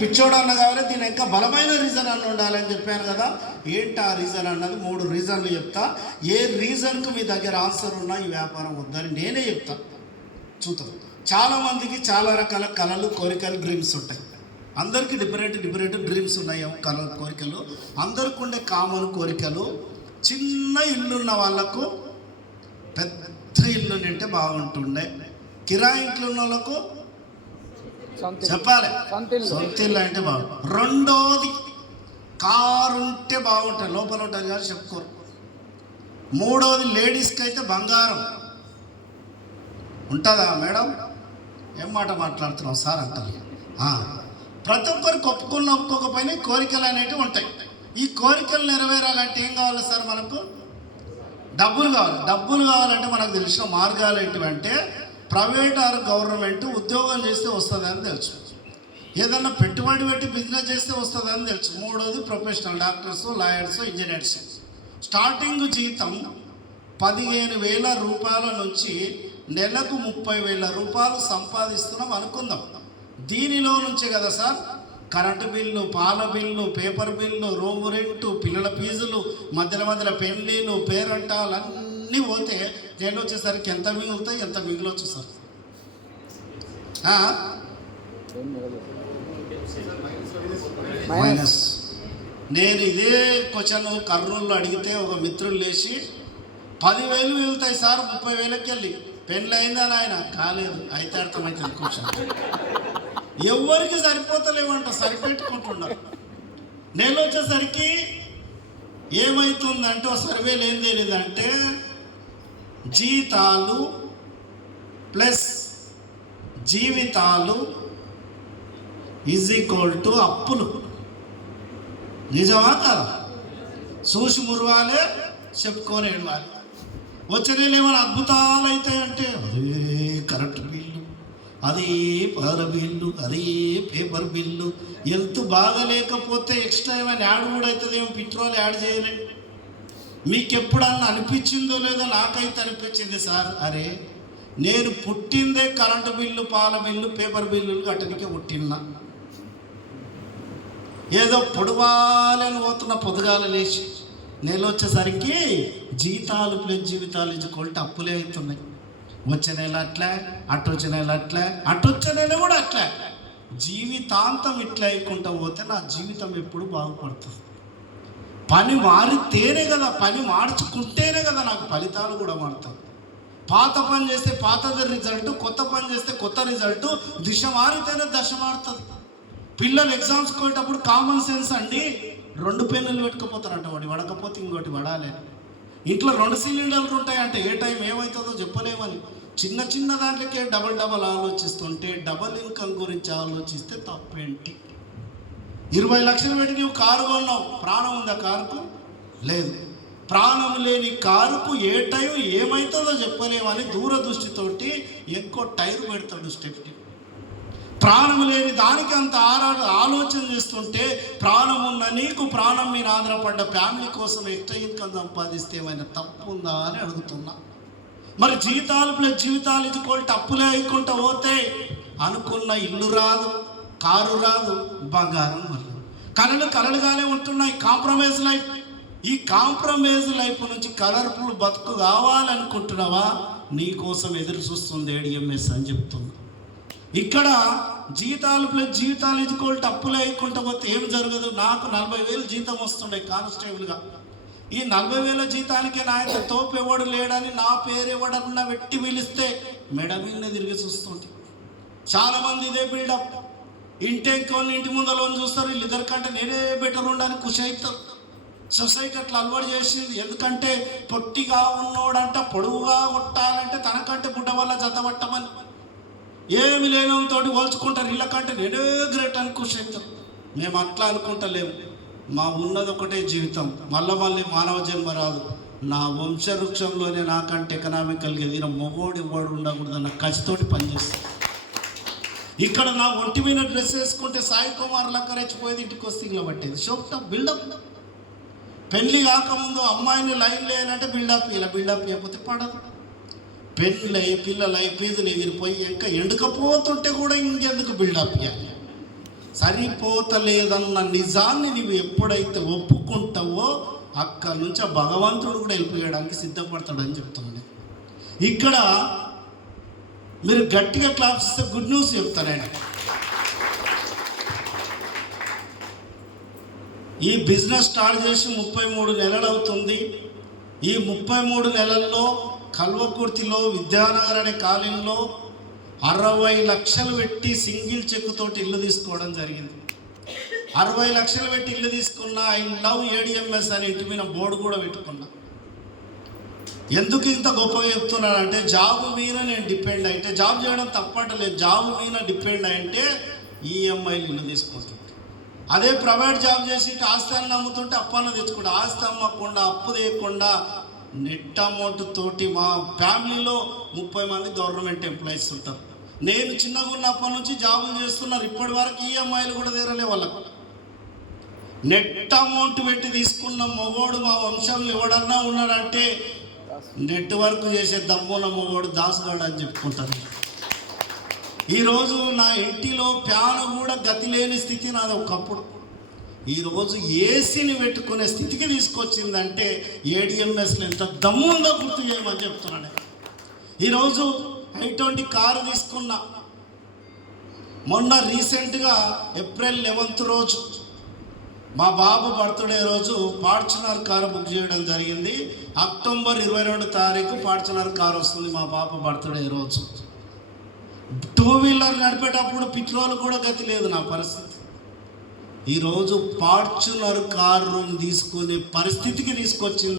పిచ్చోడన్న కావాలి, దీని ఇంకా బలమైన రీజన్ అన్న ఉండాలని చెప్పాను కదా. ఏంటి ఆ రీజన్ అన్నది 3 రీజన్లు చెప్తా. ఏ రీజన్కు మీ దగ్గర ఆన్సర్ ఉన్నా ఈ వ్యాపారం వద్దని నేనే చెప్తా. చూద్దాం. చాలామందికి చాలా రకాల కళలు, కోరికలు, డ్రీమ్స్ ఉంటాయి. అందరికీ డిఫరెంట్ డ్రీమ్స్ ఉన్నాయి, కళలు, కోరికలు. అందరికి ఉండే కామన్ కోరికలు. చిన్న ఇల్లున్న వాళ్ళకు పెద్ద ఇల్లు నింటే బాగుంటుండే, కిరాయి ఇంట్లో ఉన్న వాళ్ళకు చెప్పాలి సొంత ఇల్లు అంటే బాగుంటుంది. రెండోది కారు ఉంటే బాగుంటుంది, లోపల ఉంటుంది కానీ చెప్పుకోరు. మూడోది లేడీస్కి అయితే బంగారం ఉంటుందా మేడం? ఏం మాట మాట్లాడుతున్నాం సార్ అంటారు. ప్రతి ఒక్కరికి ఒప్పుకోకపోయినా కోరికలు అనేటివి ఉంటాయి. ఈ కోరికలు నెరవేరాలంటే ఏం కావాలి సార్? మనకు డబ్బులు కావాలి. డబ్బులు కావాలంటే మనకు తెలిసిన మార్గాలు ఏంటివంటే ప్రైవేట్ ఆర్ గవర్నమెంట్ ఉద్యోగం చేస్తే వస్తుందని తెలుసు, ఏదన్నా పెట్టుబడి పెట్టి బిజినెస్ చేస్తే వస్తుందని తెలుసు. మూడోది professional doctors, lawyers, engineers. Starting జీతం 15,000 రూపాయల నుంచి నెలకు 30,000 రూపాయలు సంపాదిస్తున్నాం అనుకుందాం. దీనిలో నుంచే కదా సార్ కరెంటు బిల్లు, పాల bill, paper bill, room rent, పిల్లల ఫీజులు, మధ్యలో పెళ్ళిళ్ళు, పేరంటాలు అన్నీ పోతే నేను వచ్చేసరికి ఎంత మిగులుతాయి? ఎంత మిగిలొచ్చు సార్? మైనస్. నేను ఇదే క్వశ్చన్ కర్నూలులో అడిగితే ఒక మిత్రులు లేచి 10,000 మిగులుతాయి సార్ 30,000కి వెళ్ళి. పెళ్ళి అయిందా నాయన? కాలేదు. అయితే అర్థమవుతుంది క్వశ్చన్. ఎవరికి సరిపోతలేవంట, సరిపెట్టుకుంటున్నారు. నేను వచ్చేసరికి ఏమవుతుందంటే సర్వేలు ఏం తెలియదంటే జీతాలు ప్లస్ జీవితాలు ఈజ్ ఈక్వల్ టు అప్పులు. నిజమా కాదా? చూసి మురవాలే, చెప్పుకొని ఏడవాలి. వచ్చే నెల ఏమైనా అద్భుతాలు అవుతాయంటే అదే కరెంటు బిల్లు, అదే పాల బిల్లు, అదే పేపర్ బిల్లు. హెల్త్ బాగలేకపోతే ఎక్స్ట్రా ఏమైనా యాడ్ కూడా అవుతుంది, ఏమో పెట్రోల్ యాడ్ చేయలేదు. మీకు ఎప్పుడన్నా అనిపించిందో లేదో? నాకైతే అనిపించింది సార్. అరే నేను పుట్టిందే కరెంటు బిల్లు, పాల బిల్లు, పేపర్ బిల్లులు కట్టనికే పుట్టినా. ఏదో పొడవాలని పోతున్న పొద్దుగాల లేచి నెల వచ్చేసరికి జీతాలు ప్లస్ జీవితాలు ఇచ్చుకుంటే అప్పులే అవుతున్నాయి. వచ్చే నెల అట్లా, అట్టొచ్చే నెల అట్లా, అట్టొచ్చే నెల కూడా అట్లా. జీవితాంతం ఇట్లా అయికుంటూ పోతే నా జీవితం ఎప్పుడు బాగుపడుతుంది? పని మారితేనే కదా, పని మార్చుకుంటేనే కదా నాకు ఫలితాలు కూడా మారుతాయి. పాత పని చేస్తే పాతది రిజల్ట్, కొత్త పని చేస్తే కొత్త రిజల్ట్. దిశ మారితేనే దశ మారుతుంది. పిల్లలు ఎగ్జామ్స్కి పోయేటప్పుడు కామన్ సెన్స్ అండి, 2 పెన్నులు పెట్టుకుపోతారంట. వాడి వడకపోతే ఇంకోటి వడాలి. ఇంట్లో 2 సిలిండర్లు ఉంటాయంటే ఏ టైం ఏమవుతుందో చెప్పలేమని చిన్న దాంట్లోకే డబల్ ఆలోచిస్తుంటే డబల్ ఇన్కమ్ గురించి ఆలోచిస్తే తప్పేంటి? 20 లక్షలు పెట్టి నువ్వు కారు కొన్నావు, ప్రాణం ఉందా కారుకు? లేదు. ప్రాణం లేని కారుకు ఏ టైం ఏమవుతుందో చెప్పలేమని దూరదృష్టితోటి ఎక్కువ టైర్ పెడతాడు స్టెప్ని. ప్రాణం లేని దానికి అంత ఆలోచన చేస్తుంటే ప్రాణం ఉన్న నీకు, ప్రాణం మీద ఆధారపడ్డ ఫ్యామిలీ కోసం ఎక్స్ట్రా ఇన్కమ్ సంపాదిస్తే ఏమైనా తప్పు ఉందా అని అడుగుతున్నా. మరి జీతాలు ప్లస్ జీవితాలు ఇచ్చుకోవాలి అప్పులే అయికుంటూ పోతే అనుకున్న ఇల్లు రాదు, కారు రాదు, బంగారం మరియు కలలుగానే ఉంటున్నాయి. Compromise life. ఈ కాంప్రమైజ్ లైఫ్ నుంచి కలర్ఫుల్ బతుకు కావాలనుకుంటున్నావా? నీ కోసం ఎదురు చూస్తుంది ఏడిఎంఎస్ అని చెప్తున్నా. ఇక్కడ జీతాలు ప్లస్ జీవితాలు ఇచ్చుకోవాలి అప్పులే అయికుంటూ పోతే ఏం జరగదు. నాకు 40,000 జీతం వస్తుండే కానిస్టేబుల్గా. ఈ 40,000 జీతానికి నాయన తోపు ఎవడు లేడని నా పేరు ఎవడన్నా పెట్టి పిలిస్తే మెడ మీద తిరిగి చూస్తుంటే చాలామంది ఇదే బిల్డప్. ఇంటెంకొని ఇంటి ముందర చూస్తారు, వీళ్ళిద్దరికంటే నేనే బెటర్ ఉండని ఖుషి అవుతారు. సొసైటీ అట్లా అలవాటు చేసింది. ఎందుకంటే పొట్టిగా ఉన్నోడంట పొడవుగా కొట్టాలంటే తనకంటే బుడ్డ వల్ల జత పట్టమని. ఏమి లేనంతో పోల్చుకుంటారు, వీళ్ళకంటే నేనే గ్రేట్ అని ఖుషి అవుతాం. మేము అట్లా అనుకుంటలేము. మా ఉన్నది ఒకటే జీవితం, మళ్ళీ మానవ జన్మ రాదు. నా వంశవృక్షంలోనే నాకంటే ఎకనామికల్గా ఎదిగిన మొగోడు ఇవ్వడు ఉండకూడదన్న కసితోటి పనిచేస్తాను. ఇక్కడ నా ఒంటి మీద డ్రెస్ వేసుకుంటే సాయి కుమార్ లక్క రెచ్చిపోయేది, ఇంటికి వస్తే ఇలా పట్టేది. Show off buildup. పెళ్ళి కాకముందు అమ్మాయిని లైన్ లేయాలంటే బిల్డప్, ఇలా బిల్డప్ చేయకపోతే పడదు. పెళ్ళై పిల్లలై పీజులు ఎగిరిపోయి ఇంకా ఎండకపోతుంటే కూడా ఇంకెందుకు బిల్డప్ ఇవ్వాలి? సరిపోతలేదన్న నిజాన్ని నీవు ఎప్పుడైతే ఒప్పుకుంటావో అక్కడి నుంచి ఆ భగవంతుడు కూడా వెళ్ళిపోయడానికి సిద్ధపడతాడని చెప్తున్నాడు. ఇక్కడ మీరు గట్టిగా క్లాప్స్ ఇస్తే గుడ్ న్యూస్ చెప్తానండి. ఈ బిజినెస్ స్టార్ట్ చేసి 33 నెలలు అవుతుంది. ఈ 33 నెలల్లో కల్వకుర్తిలో విద్యానగర్ అనే కాలనీలో 60 లక్షలు పెట్టి సింగిల్ చెక్ తోటి ఇల్లు తీసుకోవడం జరిగింది. 60 లక్షలు పెట్టి ఇల్లు తీసుకున్నా. ఐ లవ్ ఏడిఎంఎస్ అని ఇంటి మీద బోర్డు కూడా పెట్టుకున్నా. ఎందుకు ఇంత గొప్పగా చెప్తున్నానంటే జాబ్ మీద నేను డిపెండ్ అయితే, జాబ్ చేయడం తప్పటలేదు, జాబ్ మీద డిపెండ్ అంటే ఈఎంఐలు ఇల్లు తీసుకుంటుంది. అదే ప్రైవేట్ జాబ్ చేసి ఆస్తాన్ని అమ్ముతుంటే అప్పన్న తెచ్చుకుంటా. ఆస్తి అమ్మకుండా అప్పు తీయకుండా నెట్ అమౌంట్ తోటి మా ఫ్యామిలీలో 30 మంది గవర్నమెంట్ ఎంప్లాయీస్ ఉంటారు. నేను చిన్నగా ఉన్నప్పటి నుంచి జాబులు చేస్తున్నారు. ఇప్పటి వరకు ఈఎంఐలు కూడా తీరలే వాళ్ళకు. నెట్ అమౌంట్ పెట్టి తీసుకున్న మొగోడు మా వంశంలో ఎవడన్నా ఉన్నాడంటే నెట్వర్క్ చేసే దమ్మున్న మొగోడు దాసుగాడు అని చెప్పుకుంటారు. ఈరోజు నా ఇంటిలో ఫ్యాను కూడా గతి లేని స్థితి నాది ఒకప్పుడు. ఈరోజు ఏసీని పెట్టుకునే స్థితికి తీసుకొచ్చిందంటే ఏడిఎంఎస్లో ఎంత దమ్ము ఉందో గుర్తు చేయమని చెప్తున్నాను. ఈరోజు i20 కారు తీసుకున్నా. మొన్న రీసెంట్గా ఏప్రిల్ 11th రోజు మా బాబు బర్త్డే రోజు ఫార్చునర్ కారు బుక్ చేయడం జరిగింది. అక్టోబర్ 22 తారీఖు ఫార్చునర్ కారు వస్తుంది మా బాబు బర్త్డే రోజు. 2 వీలర్ నడిపేటప్పుడు పెట్రోల్ కూడా గతి లేదు నా పరిస్థితి. ఈరోజు ఫార్చునర్ కారు తీసుకునే పరిస్థితికి తీసుకొచ్చింది.